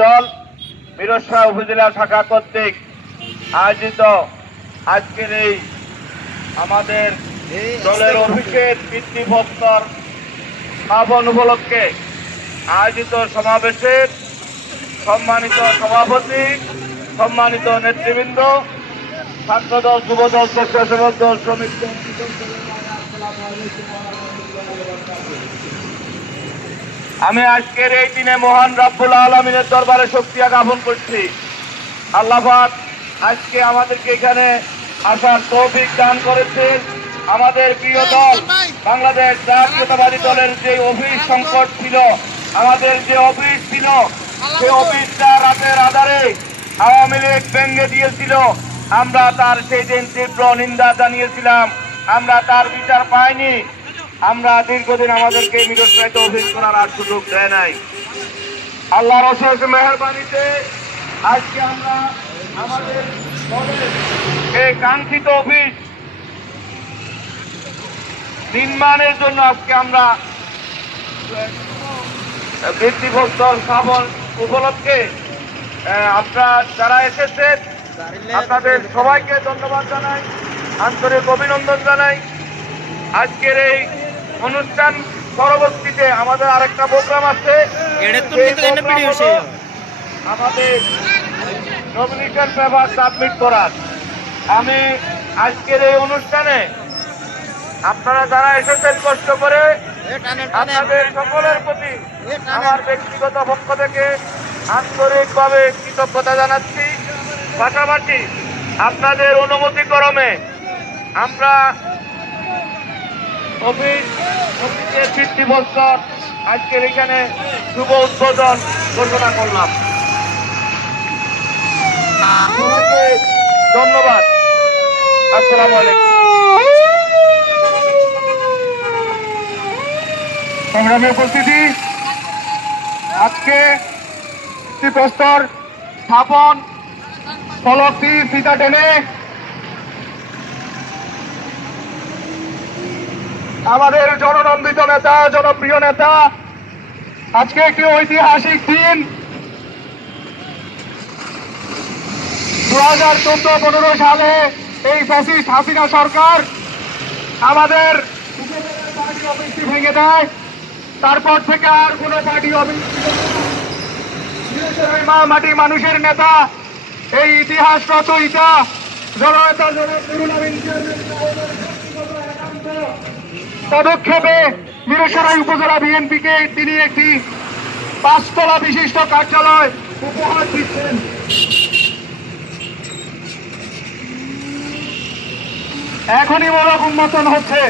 দল মিরসরাই উপজেলা শাখা কর্তৃক আয়োজিত আজকের এই আমাদের দলের অফিসের ভিত্তিপ্রস্তর স্থাপন উপলক্ষে আয়োজিত সমাবেশের সম্মানিত সভাপতি, সম্মানিত নেতৃবৃন্দ, ছাত্রদল, যুবদল, স্বেচ্ছাসেবক দল, শ্রমিক দল, আমি আজকের এই দিনে মহান রব্বুল আলামিনের দরবারে শুকরিয়া জ্ঞাপন করছি। আল্লাহ পাক আজকে আমাদেরকে এখানে আসার তৌফিক দান করেছেন। আমাদের প্রিয় দল বাংলাদেশ জাতীয়তাবাদী দলের যে অফিস সংকট ছিল, আমাদের যে অফিস ছিল, সেই অফিসটা রাতের আধারে আওয়ামী লীগ ভেঙে দিয়েছিল। আমরা তার সেই দিন তীব্র নিন্দা জানিয়েছিলাম। আমরা তার বিচার পাইনি। আমরা দীর্ঘদিন আমাদেরকে মিরসরাইতে অফিস করার আর সুযোগ দেয় নাই। আল্লাহর অশেষ মেহেরবানিতে আজকে আমরা আমাদের এই কাঙ্ক্ষিত অফিস নির্মাণের জন্য আজকে আমরা ভিত্তিপ্রস্তর স্থাপন উপলক্ষে আপনারা যারা এসেছেন আপনাদের সবাইকে ধন্যবাদ জানাই, আন্তরিক অভিনন্দন জানাই। আজকের এই অনুষ্ঠান পরবর্তীতে আমাদের আরেকটা প্রোগ্রাম আছে, আমাদের নমিনেশন পেপার সাবমিট করার। আমি আজকের এই অনুষ্ঠানে আপনারা যারা এসেছেন কষ্ট করে, আপনাদের সকলের প্রতি আমার ব্যক্তিগত পক্ষ থেকে আন্তরিকভাবে কৃতজ্ঞতা জানাচ্ছি। পাশাপাশি আপনাদের অনুমতি ক্রমে আমরা অফিসের ভিত্তিপ্রস্তর আজকের এখানে শুভ উদ্বোধন ঘোষণা করলাম। ধন্যবাদ। আসসালামু আলাইকুম। সংগ্রামী উপস্থিতি, আজকে ভিত্তিপ্রস্তর স্থাপন ফলকটি ফিতা টেনে আমাদের জননন্দিত নেতা, জনপ্রিয় নেতা, আজকে একটি ঐতিহাসিক দিন। 2014-15 সালে এই ফ্যাসিস্ট হাসিনা সরকার আমাদের পার্টি অফিসটি ভেঙে দেয়। তারপর থেকে আর কোনো পার্টি অফিস মা মাটি মানুষের নেতা, এই ইতিহাস রচয়িতা জননেতা পদক্ষেপে মিরসরাই উপজেলা বিএনপিকে তিনি একটি 5 তলা বিশিষ্ট কার্যালয় উপহার দিচ্ছেন। এখনই মূলক উন্মোচন হচ্ছে।